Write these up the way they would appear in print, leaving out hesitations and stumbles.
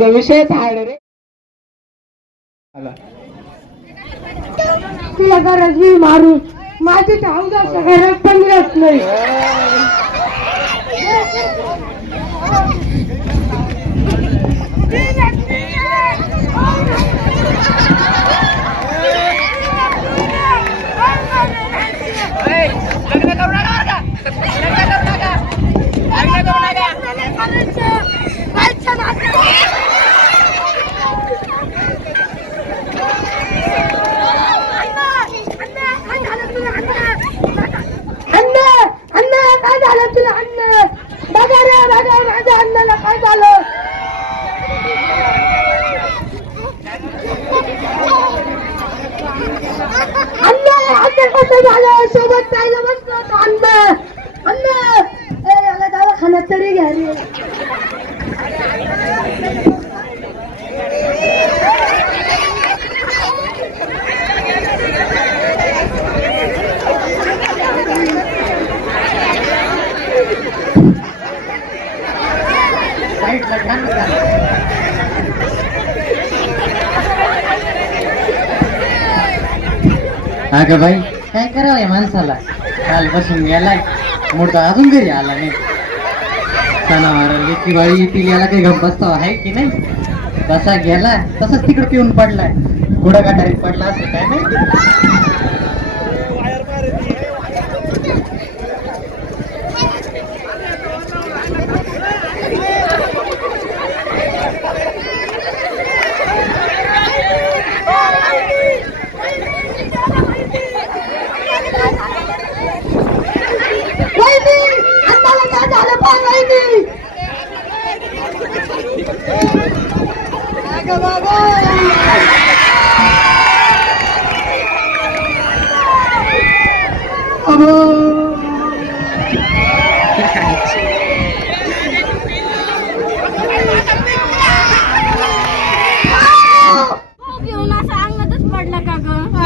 तुझा विषयच हार्ड रे. तुला गरज मी मारू माझी धावजा घरात पण राहत नाही. सोबत जायला बसलो होतो अन्न याला दवाखान्यात तरी घ्या रे. अगं बाई काय करावं या माणसाला, काल बसून गेलाय मोठा अजून घरी आला नाही. सणावाराला की बाई येतील याला काही गप्पा आहे की नाही. तसा गेला तसंच तिकडे पिऊन पडलाय, कुठं गटारीत पडला असं काय नाही.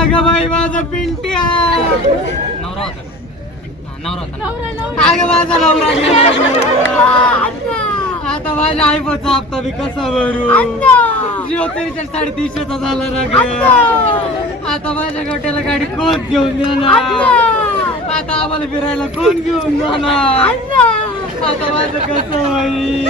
अगं बाई माझा पिंट्या नवरा होता. अगं माझा नवरा गेला. आता माझ्या आईबाचा हप्ता मी कसा भरू. जिओ तरीच्या 350चा झाला ना ग. आता माझ्या गोट्याला गाडी कोण घेऊन जाणार. आता आम्हाला फिरायला कोण घेऊन जाणार. आता माझं कसं होईल.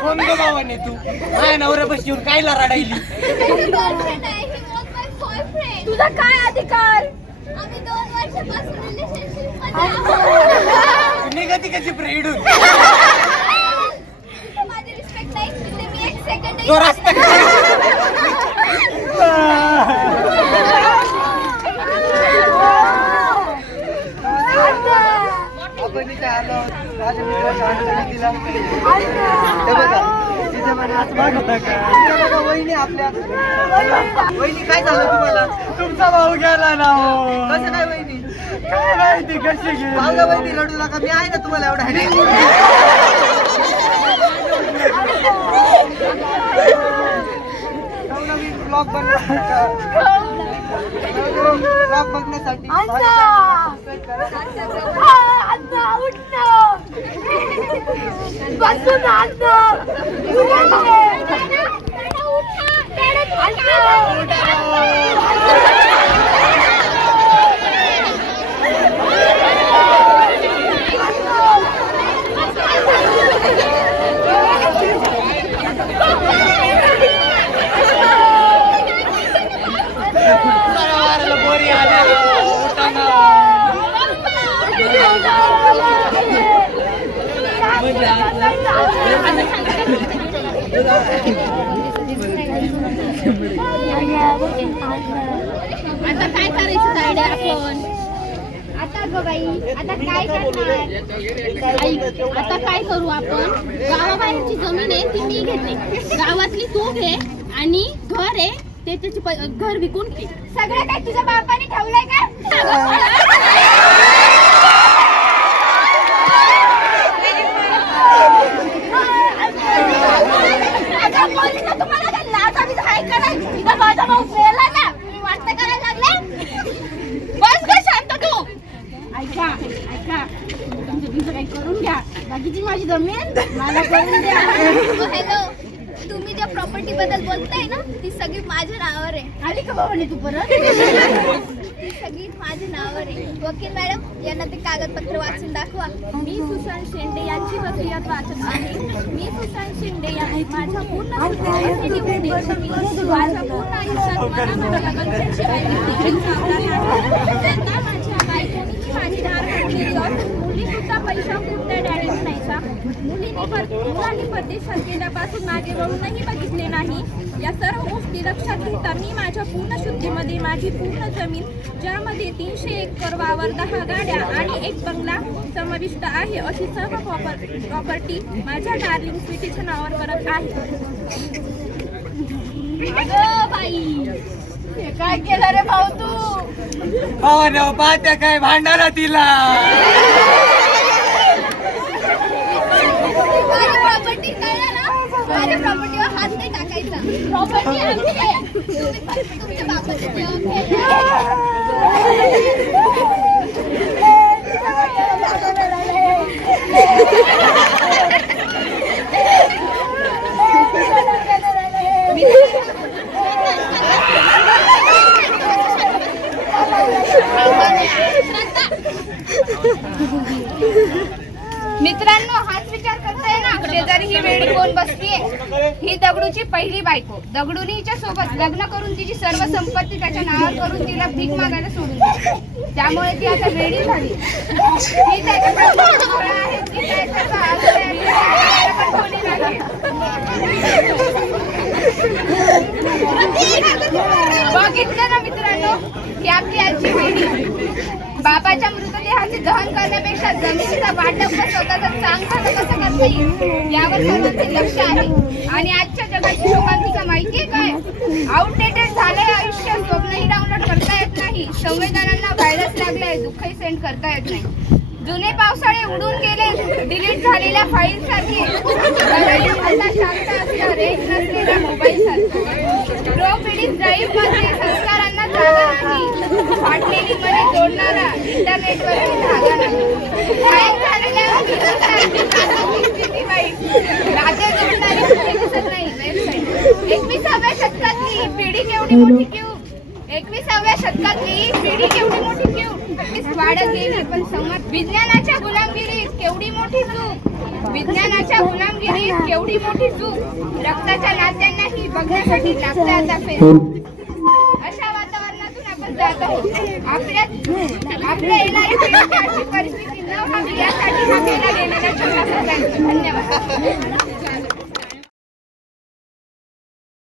कोण ग बाबाने तू काय नवऱ्यापाशी येऊन कायला रडायली. तुझा काय अधिकार. आम्ही 2 वर्षापासून रिलेशनशिप मध्ये निघती कशी फ्रेंड माझी रिस्पेक्ट नाही केली. मी 1 सेकंड तो रस्ता आपण इथे आलो माझ्या मित्राच्या आठवणी दिला. हे बघा तिथे मला असं बघता का वहिनी आपल्या वहिनी काय झालं तुम्हाला. तुमचा भाऊ गेला ना. कसं काय वहिनी काय माहिती कशी गेली. माझा वहिनी रडू नका मी आहे ना तुम्हाला एवढा नवीन ब्लॉग बघण्यासाठी आता काय करायचं साडे आपण आता ग बाई आता काय करणार आता काय करू आपण गावाबाहेरची जमीन आहे ती मी घेते गावातली तू घे आणि घर आहे ते त्याची घर विकून घे सगळं काय तुझ्या बापाने ठेवलंय का तुम्हाला काय करायचं माझा भाऊ मेला ना तुम्ही वाटतं करायला लागले बस काय शांत तू ऐका तुमचं काही करून घ्या बाकीची माझी जमीन मला करून द्या हॅलो तुम्ही ज्या प्रॉपर्टी बद्दल बोलताय ना ती सगळी माझ्या नावावर आहे आली का बाबा तू परत ती सगळी माझ्या नावावर आहे वकील मॅडम यांना ते कागदपत्र वाचून दाखवा मी सुशांत शेंडे यांची वकिलात वाचत आहे मी सुशांत शेंडे माझ्या पूर्ण माझ्या पूर्ण आयुष्यात माझ्या बायकोनी माझी दार काढलेली असून मुली सुद्धा पैसा कुठल्या डॅडी म्हणायचा मुलांनी परदेशात गेल्यापासून मागे वळूनही बघितले नाही या सर्व गोष्टी लक्षात घेता मी माझ्या पूर्ण शुद्धीमध्ये माझी पूर्ण जमीन ज्यामध्ये 300 एकर वावर 10 गाड्या आणि एक बंगला समाविष्ट आहे अशी सर्व प्रॉपर्टी माझ्या डार्लिंग स्वीटीच्या नावावर करत आहे बाई हे काय केलं रे भाऊ तू भावानं पाहत्या काय भांडारा तिला प्रॉपर्टी कळलं ना माझ्या प्रॉपर्टीवर हात नाही टाकायचा प्रॉपर्टी आमची आहे तुमच्या बापाची मित्रांनो हाच विचार करताय ना शेजारी ही वेळी कोण बसलीये ही दगडूची पहिली बायको दगडूने हिच्या सोबत लग्न करून तिची सर्व संपत्ती त्याच्या नावावर करून तिला भीक मागायला सोडून दिली त्यामुळे ती आता वेळी झाली ही त्याच्या आहे की बघितलं ना मित्रांनो ही आपली आजची पिढी बाबाच्या मृतदेहाचे दहन करण्यापेक्षा जमिनीचा वाटप व स्वतःचा चांगला कसं करता येईल यावर सर्वांचे लक्ष आहे आणि आजच्या जगातील लोकांचं माहितीये काय आउटडेटेड झालंय आयुष्य स्वप्नही डाउनलोड करता येत नाही संवेदनांना व्हायरस लागलाय दुःखही सेंड करता येत नाही जुने पावसाळे उडून गेले डिलीट झालेल्या फाईल सारखे शांत असलं रेंज नसलेल्या मोबाईल सारखे प्रो पीडित ड्राईव्ह मध्ये संस्कारांना जागा नाही फाटलेली मने जोडणारा इंटरनेटवरची धागा नाही हँग झालेल्या स्थिती वाईट राजे जोडणारी कुठे दिसत नाही वेबसाईट 21व्या शतकातली पिढी केवढी मोठी क्यू 21व्या शतकातली पिढी केवढी मोठी क्यू वाढत गेली पण संवाद विज्ञानाच्या गुलामगिरीत केवढी मोठी चूक विज्ञानाच्या गुलामगिरीत केवढी मोठी चूक रक्ताच्या नात्यांनाही बघण्यासाठी लागतं आता फेर अशा वातावरणातून आपण जात आहोत आपल्या येणारी पिढीची अशी परिस्थिती न व्हावी यासाठी हा केला गेलेला छोटासा प्रयत्न धन्यवाद